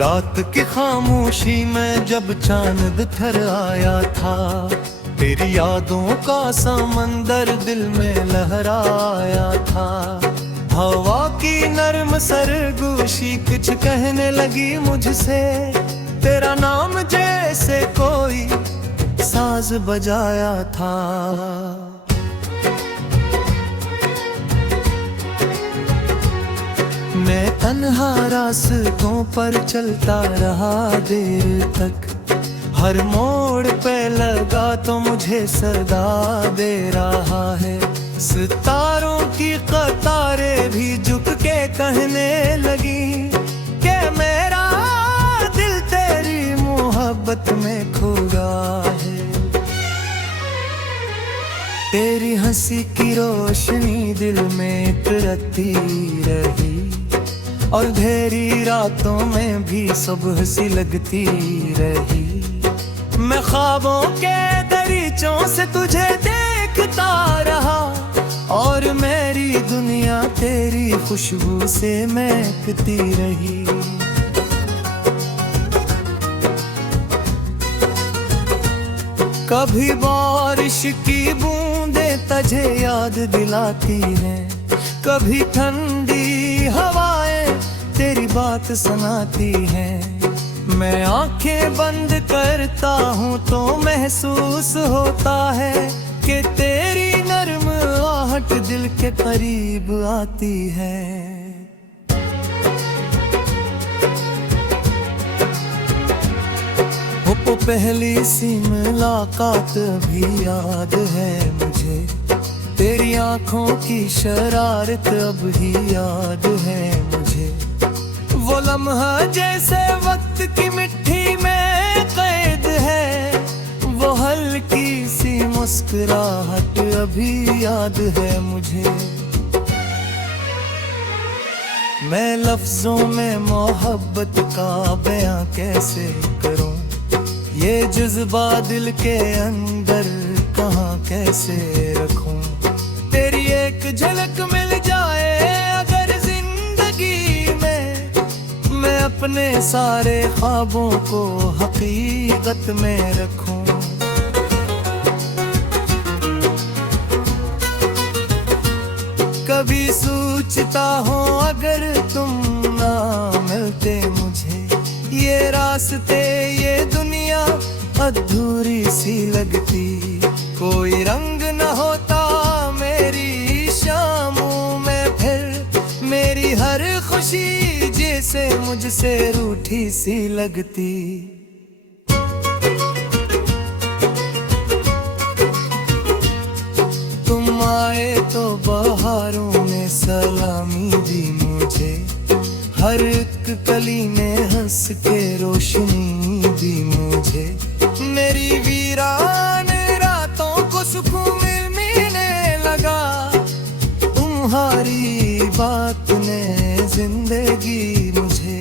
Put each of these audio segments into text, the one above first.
रात की खामोशी में जब चांद ठहर आया था, तेरी यादों का समंदर दिल में लहराया था। हवा की नरम सरगोशी कुछ कहने लगी मुझसे, तेरा नाम जैसे कोई साज बजाया था। मैं तन्हा रास्तों पर चलता रहा देर तक, हर मोड़ पे लगा तो मुझे सदा दे रहा है। सितारों की कतारें भी झुक के कहने लगी कि मेरा दिल तेरी मोहब्बत में खो गया है। तेरी हंसी की रोशनी दिल में उतरती रही, और अंधेरी रातों में भी सुबह सी लगती रही। मैं ख्वाबों के दरीचों से तुझे देखता रहा, और मेरी दुनिया तेरी खुशबू से महकती रही। कभी बारिश की बूंदें तुझे याद दिलाती हैं, कभी ठंडी हवाएं तेरी बात सुनाती हैं। मैं आंखें बंद करता हूँ तो महसूस होता है कि तेरी नर्म आहट दिल के करीब आती है। वो पहली सी मुलाकात भी याद है मुझे, तेरी आंखों की शरारत अब ही याद है मुझे। वो लम्हा जैसे वक्त की मिट्टी में कैद है, वो हल्की सी मुस्कुराहट अभी याद है मुझे। मैं लफ्जों में मोहब्बत का बयां कैसे करूं, ये जज्बा दिल के अंदर कहाँ कैसे रखूं। तेरी एक झलक मिल जाए अगर जिंदगी में, मैं अपने सारे ख्वाबों को हकीकत में रखूं। कभी सोचता हूँ अगर तुम ना मिलते मुझे, ये रास्ते ये दुनिया अधूरी सी लगती। कोई रंग न होता मेरी शामों में फिर, मेरी हर खुशी जैसे मुझसे रूठी सी लगती। तुम आए तो बहारों ने सलामी दी मुझे, हर एक कली ने हंस के रोशनी दी मुझे। मेरी वीरान रातों को सुकून मिलने लगा, तुम्हारी बात ने जिंदगी मुझे।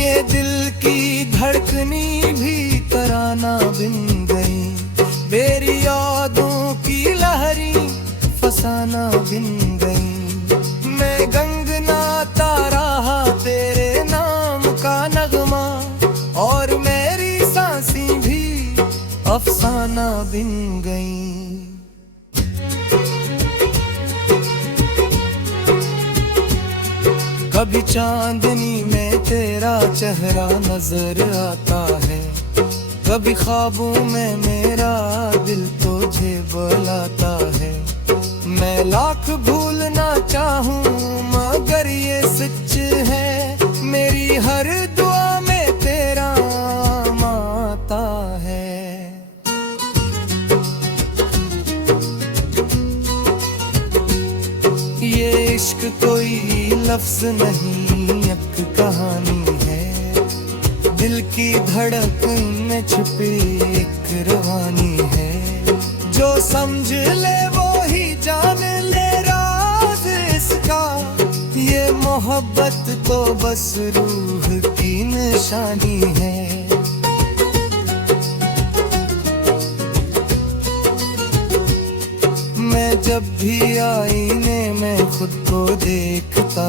ये दिल की धड़कनी भी तराना बिन गई, मेरी यादों की लहरी फसाना बिन गई। मैं गंगनाता रहा तेरे नाम का नगमा, और मेरी सांसें भी अफसाना बिन गई। कभी चांदनी में तेरा चेहरा नजर आता है, कभी ख्वाबों में मेरा दिल तुझे बुलाता है। मैं लाख भूलना चाहूँ मगर ये सच है, मेरी हर दुआ में तेरा नाम आता है। ये इश्क कोई लफ्ज नहीं एक कहानी है, दिल की धड़कन में छुपी एक रूहानी है। जो समझ ले वो ही जान ले राज इसका, ये मोहब्बत तो बस रूह की निशानी है। मैं जब भी आईने में खुद को देखता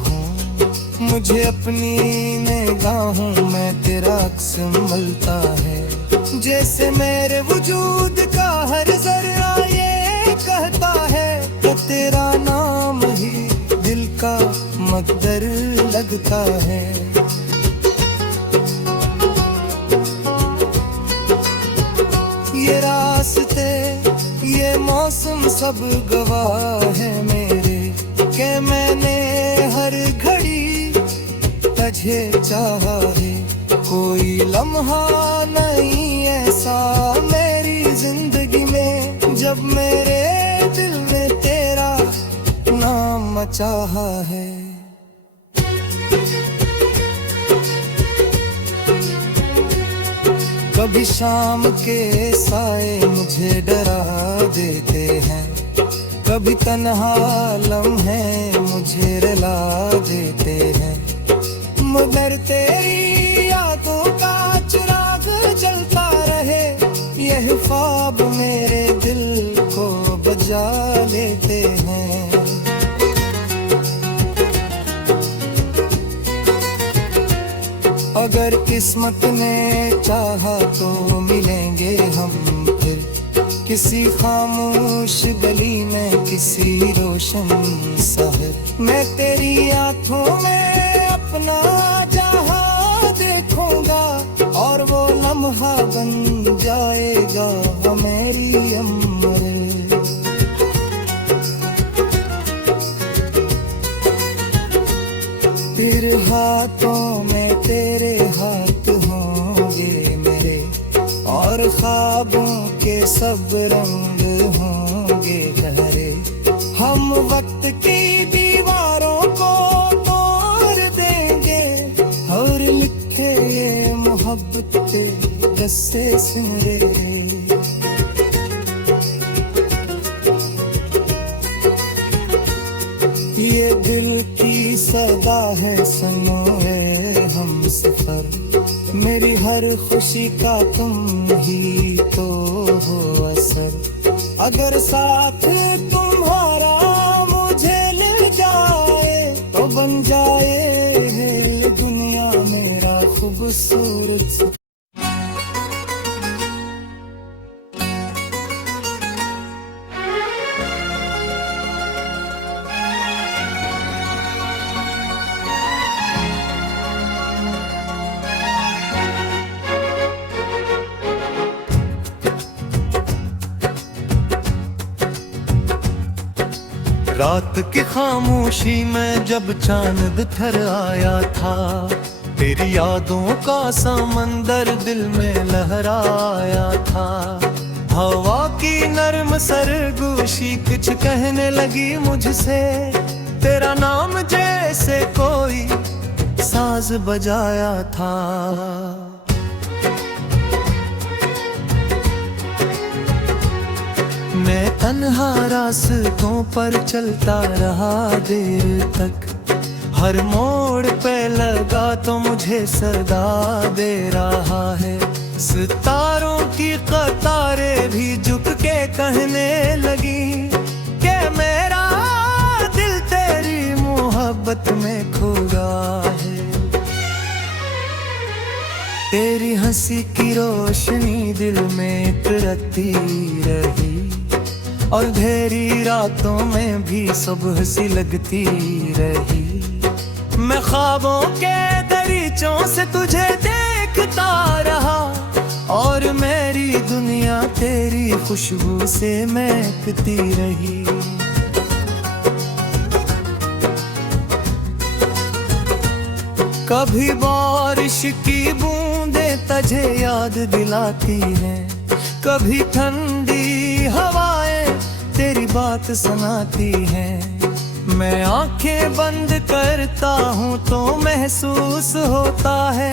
हूँ, मुझे अपनी निगाहों में तेरा अक्स मिलता है। जैसे मेरे वजूद का हर जर्रा ये कहता है कि तेरा नाम ही दिल का मकदर लगता है। ये रास्ते ये मौसम सब गवाह है मेरे, कि मैंने हर घड़ी तुझे चाहा है। कोई लम्हा नहीं ऐसा मेरी जिंदगी में जब मेरे दिल में तेरा नाम चाहा है। कभी शाम के साए मुझे डरा देते हैं, कभी तन्हा लम्हे मुझे रुला देते हैं, मगर तेरी यादों का चिराग जलता रहे, यह ख्वाब मेरे दिल को बजा लेते हैं। अगर किस्मत ने चाहा तो मिलेंगे हम फिर, किसी खामोश गली में किसी रोशन शहर। मैं तेरी आंखों में अपना जहां देखूंगा और वो लम्हा बन जाएगा मेरी अमर। तेरे हाथों में तेरे हाथ होंगे मेरे, और ख्वाबों के सब रंग होंगे गहरे। हम वक्त की दीवारों को तोड़ देंगे और लिखे ये मोहब्बत के रस्से सिमरे। ये दिल की सदा है सुनो है हम सफर, मेरी हर खुशी का तुम ही तो हो असर। अगर साथ तुम्हारा मुझे ले जाए तो बन जाए है दुनिया मेरा खूबसूरत। रात की खामोशी में जब चांद ठहर आया था, तेरी यादों का समंदर दिल में लहराया था। हवा की नर्म सरगोशी कुछ कहने लगी मुझसे, तेरा नाम जैसे कोई साज बजाया था। मैं तन्हा रास्तों पर चलता रहा देर तक, हर मोड़ पे लगा तो मुझे सदा दे रहा है। सितारों की कतारें भी झुक के कहने लगी कि मेरा दिल तेरी मोहब्बत में खो गया है। तेरी हंसी की रोशनी दिल में तरती रही, और अंधेरी रातों में भी सुबह सी लगती रही। मैं ख्वाबों के दरीचों से तुझे देखता रहा, और मेरी दुनिया तेरी खुशबू से महकती रही। कभी बारिश की बूंदें तुझे याद दिलाती हैं, कभी ठंडी हवाएं तेरी बात सुनाती हैं। मैं आंखें बंद करता हूँ तो महसूस होता है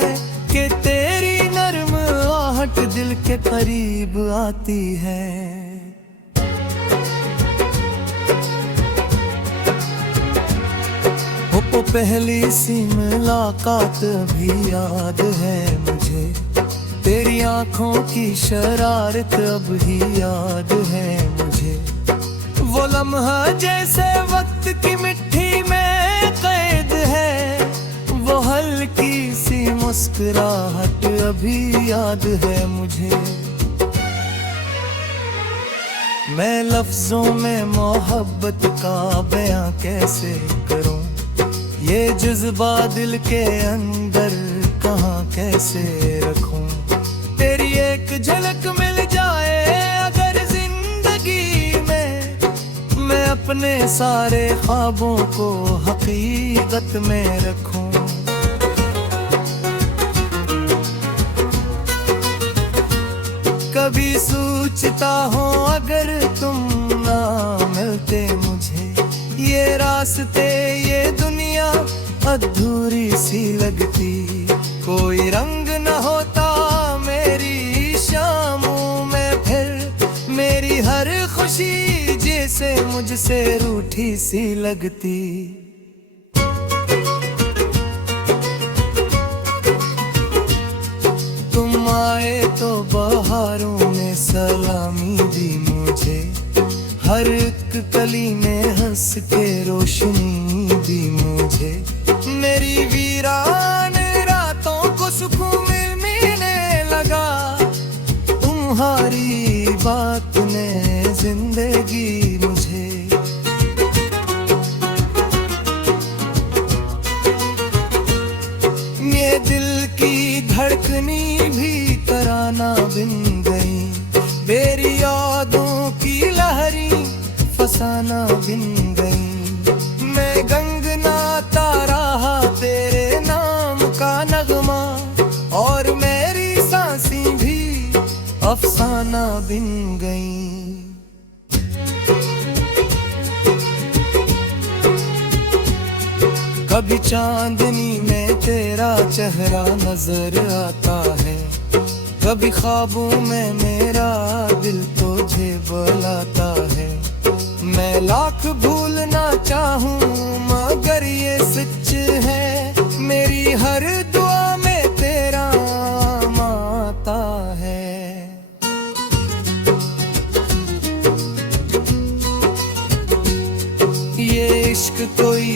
कि तेरी नर्म आहट दिल के करीब आती है। वो पहली सी मुलाकात भी याद है मुझे, तेरी आंखों की शरारत अब ही याद है मुझे। वो लम्हा जैसे वक्त की मिट्टी में कैद है, वो हल्की सी मुस्कुराहट अभी याद है मुझे। मैं लफ्जों में मोहब्बत का बयां कैसे करूं, ये जज्बा दिल के अंदर कहाँ कैसे रखूं। तेरी एक झलक मिल जाए अगर जिंदगी में, मैं अपने सारे ख्वाबों को हकीकत में रखूं। कभी सोचता हूँ अगर तुम ना मिलते मुझे, ये रास्ते ये दुनिया अधूरी सी लगती। कोई रंग न होता मेरी शामों में फिर, मेरी हर खुशी जैसे मुझसे रूठी सी लगती। तुम आए तो बहारों ने सलामी दी मुझे, हर एक कली ने हंस के रोशनी दी मुझे। मेरी वीरान रातों को सुकून मिलने लगा, तुम्हारी बात ने जिंदगी मुझे। ये दिल की धड़कनी भी तराना बिन गई, मेरी यादों की लहरी फसाना बिन गई। मैं गंगनाता रहा तेरे नाम का नगमा, और मेरी सांसें भी अफसाना बिन गई। कभी चांदनी में तेरा चेहरा नजर आता है, कभी ख्वाबों में मेरा दिल तुझे बुलाता है। मैं लाख भूलना चाहूँ मगर ये सच है, मेरी हर दुआ में तेरा नाम आता है। ये इश्क कोई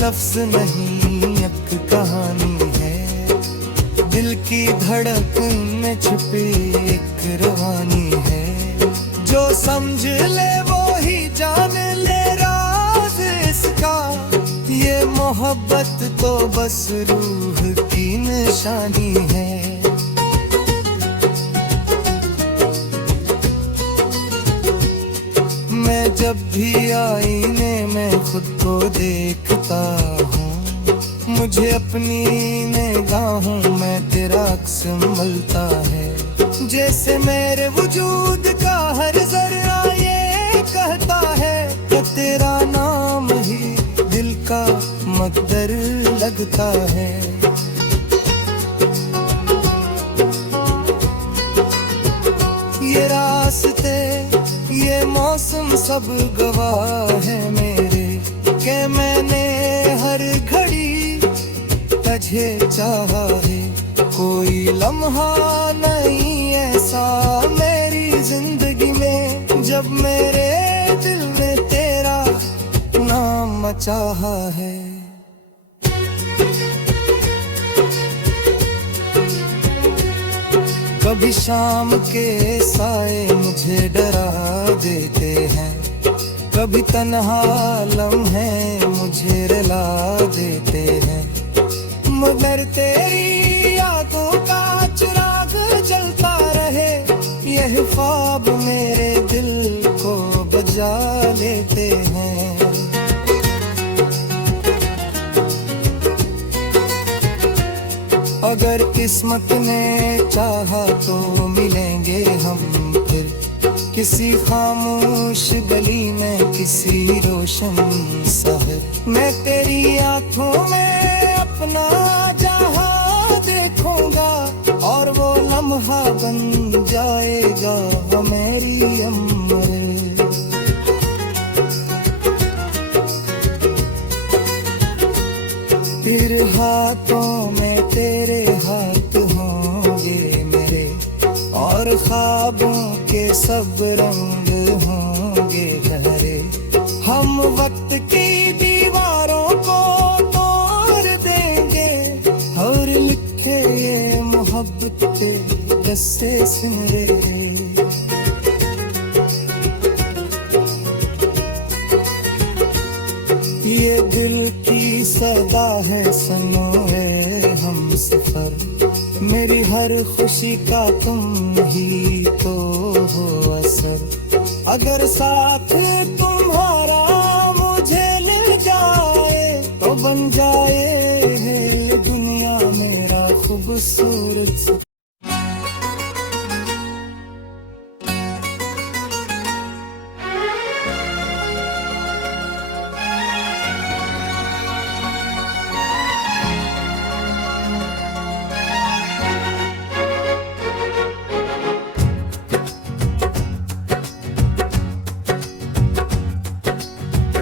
लफ्ज नहीं एक कहानी है, दिल की धड़कन में छुपी एक रूहानी है। जो समझ ले वो ही जान ले राज इसका, ये मोहब्बत तो बस रूह की निशानी है। मैं जब भी आईने में खुद को देखता हूँ, मुझे अपनी निगाहों में तेरा अक्स मिलता है। जैसे मेरे वजूद का हर जर्रा ये कहता है कि तेरा नाम ही दिल का मकदर लगता है। ये रास्ते ये मौसम सब गवाह है मेरे, कि मैंने हर घड़ी तुझे चाहा है। कोई लम्हा नहीं ऐसा मेरी जिंदगी में, जब मेरे दिल में तेरा नाम चाहा है। कभी शाम के साए मुझे डरा देते हैं, कभी तन्हा लम्हे मुझे रुला देते हैं। मगर तेरी यादों का चिराग जलता रहे, यह ख्वाब मेरे दिल को बजा लेते हैं। अगर किस्मत ने चाहा तो मिलेंगे हम फिर, किसी खामोश गली में किसी रोशन शहर। मैं तेरी आंखों में अपना जहां देखूंगा, और वो लम्हा बन जाएगा मेरी अमर। फिर हाथों में तेरे हाथ होंगे मेरे, और ख्वाबों के सब रंग होंगे गहरे। हम वक्त की दीवारों को तोड़ देंगे और लिखे ये मोहब्बत के रस्से सिमरे। ये दिल की सदा है सुनो ए हम सफर, मेरी हर खुशी का तुम ही तो हो असर। अगर साथ तुम्हारा मुझे मिल जाए तो बन जाए है दुनिया मेरा खूबसूरत।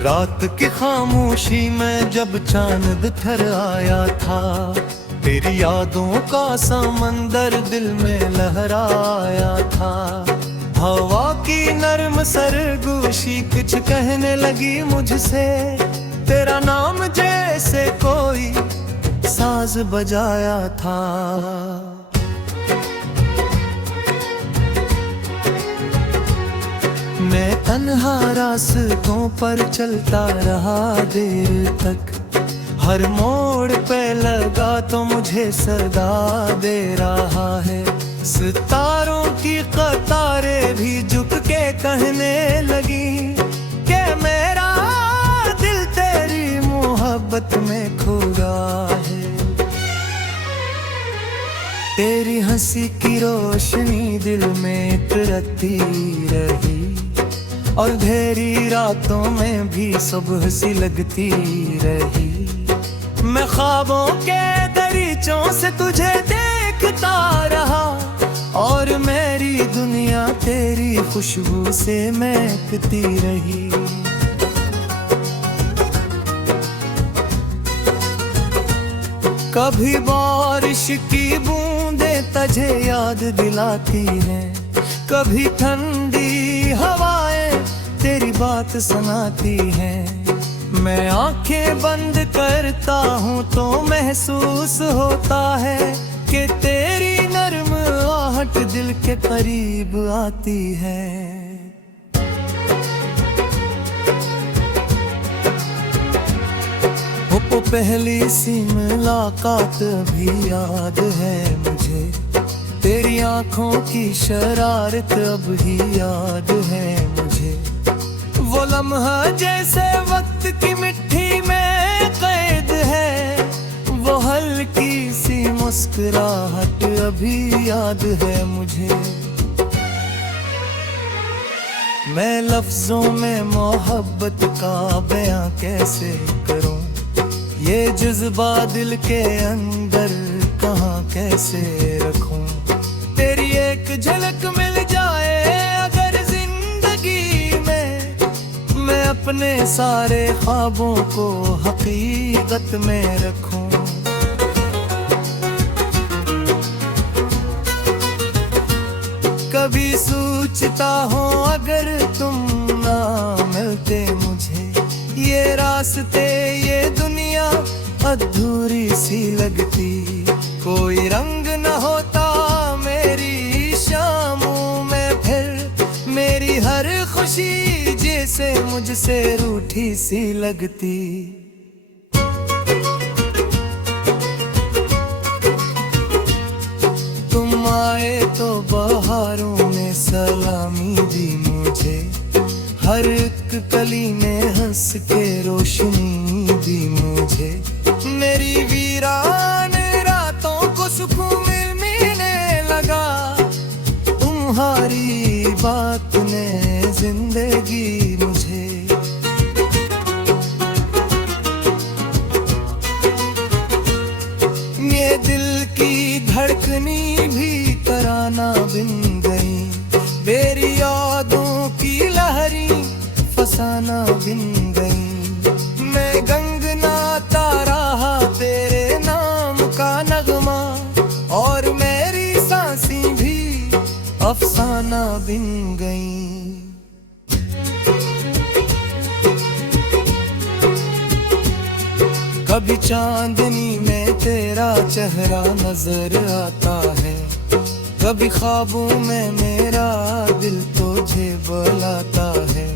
रात की खामोशी में जब चांद बिखर आया था, तेरी यादों का समंदर दिल में लहराया था। हवा की नरम सरगोशी कुछ कहने लगी मुझसे, तेरा नाम जैसे कोई साज बजाया था। मैं तन्हा रास्तों पर चलता रहा देर तक, हर मोड़ पे लगा तो मुझे सदा दे रहा है। सितारों की कतारें भी झुक के कहने लगी कि मेरा दिल तेरी मोहब्बत में खो गया है। तेरी हंसी की रोशनी दिल में इतरती रही और अंधेरी रातों में भी सुबह सी लगती रही। मैं ख्वाबों के दरीचों से तुझे देखता रहा और मेरी दुनिया तेरी खुशबू से महकती रही। कभी बारिश की बूंदें तुझे याद दिलाती हैं, कभी ठंडी हवाएं तेरी बात सुनाती हैं। मैं आंखें बंद करता हूँ तो महसूस होता है कि तेरी नर्म आहट दिल के करीब आती है। वो पहली सी मुलाकात भी याद है मुझे, तेरी आंखों की शरारत अब ही याद है मुझे। वो लम्हा जैसे वक्त की मिट्टी में कैद है, वो हल्की सी मुस्कुराहट अभी याद है मुझे। मैं लफ्जों में मोहब्बत का बयां कैसे करूं, ये जज्बा दिल के अंदर कहाँ कैसे रखूं। तेरी एक झलक मिल जाए अगर जिंदगी में, मैं अपने सारे ख्वाबों को हकीकत में रखूं। कभी सोचता हूँ अगर तुम ना मिलते मुझे, ये रास्ते ये दुनिया अधूरी सी लगती। कोई रंग न होता मेरी शामों में फिर, मेरी हर खुशी जैसे मुझसे रूठी सी लगती। तुम आए तो बहारों ने सलामी दी मुझे, हर एक कली ने हंस के रोशनी दी मुझे। मेरी वीरान रातों को सुकून मिलने लगा, तुम्हारी बात ने जिंदगी मुझे। ये दिल की धड़कनी भी तराना बिन गई, मेरी यादों की लहरी फसाना बिन गई। मैं गंगनाता रहा तेरे नाम का नगमा, और मेरी सांसें भी अफसाना बिन गई। कभी चांदनी में तेरा चेहरा नजर आता है, कभी ख्वाबों में मेरा दिल तुझे बुलाता है।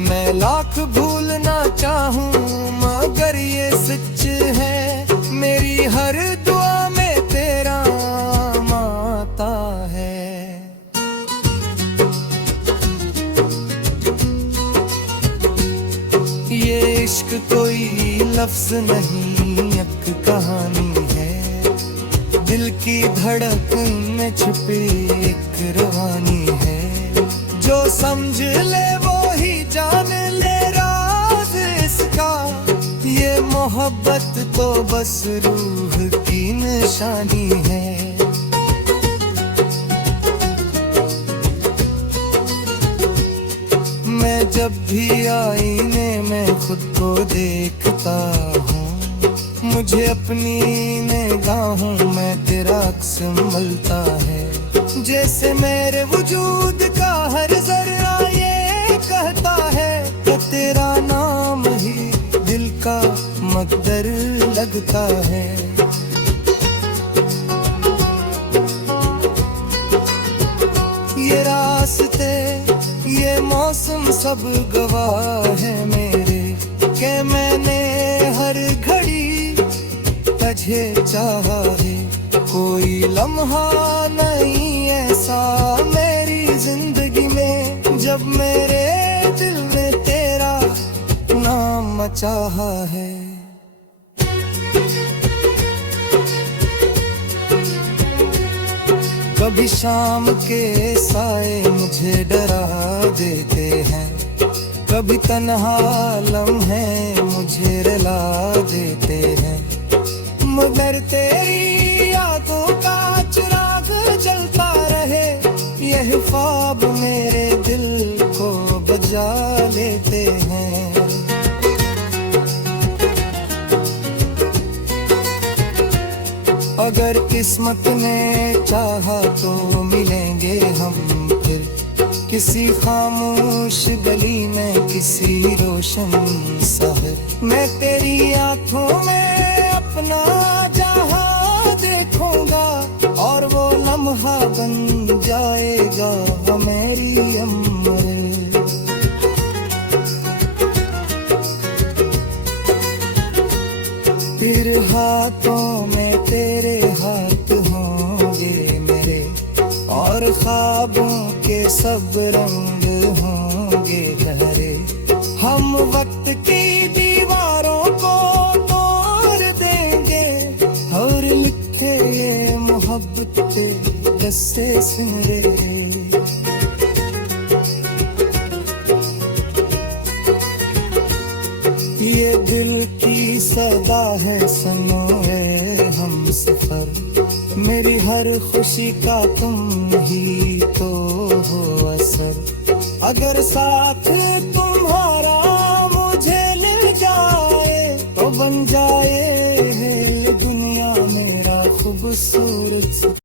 मैं लाख भूलना चाहूँ मगर ये सच है, मेरी हर दुआ में तेरा नाम आता है। ये इश्क कोई लफ्ज नहीं एक कहानी है, दिल की धड़कन में छुपी एक रूहानी है। जो समझ ले वो ही जान ले राज इसका, ये मोहब्बत तो बस रूह की निशानी है। मैं जब भी आईने में खुद को देखता हूँ, मुझे अपनी निगाहों में तेरा अक्स मिलता है। जैसे मेरे वजूद का हर जर्रा ये कहता है कि तेरा नाम ही दिल का मकदर लगता है। ये रास्ते ये मौसम सब गवाह है मेरे, कि मैंने हर घड़ी तुझे चाहा है। कोई लम्हा नहीं ऐसा मेरी जिंदगी में जब मेरे दिल ने तेरा नाम चाहा है। कभी शाम के साए मुझे डरा देते हैं, कभी तन्हा लम्हे मुझे रुला देते हैं। मगर तेरी यादों का चिराग जलता रहे, यह ख्वाब मेरे दिल को बजा लेते हैं। अगर किस्मत ने चाहा तो मिलेंगे हम फिर, किसी खामोश गली में किसी रोशन शहर। मैं तेरी आंखों में अपना जहां देखूंगा, और वो लम्हा बन जाएगा मेरी अमर। तेरे हाथों में तेरे हाथ होंगे मेरे, और ख्वाबों के सब रंग होंगे गहरे। हम वक्त की दीवारों को तोड़ देंगे, और लिखे ये मोहब्बत के दस्ते सिमरे। ये दिल की सदा है सुनो ए हम सफर, मेरी हर खुशी का तुम ही तो हो असर। अगर साथ तुम्हारा मुझे ले जाए तो बन जाए दुनिया मेरा खूबसूरत।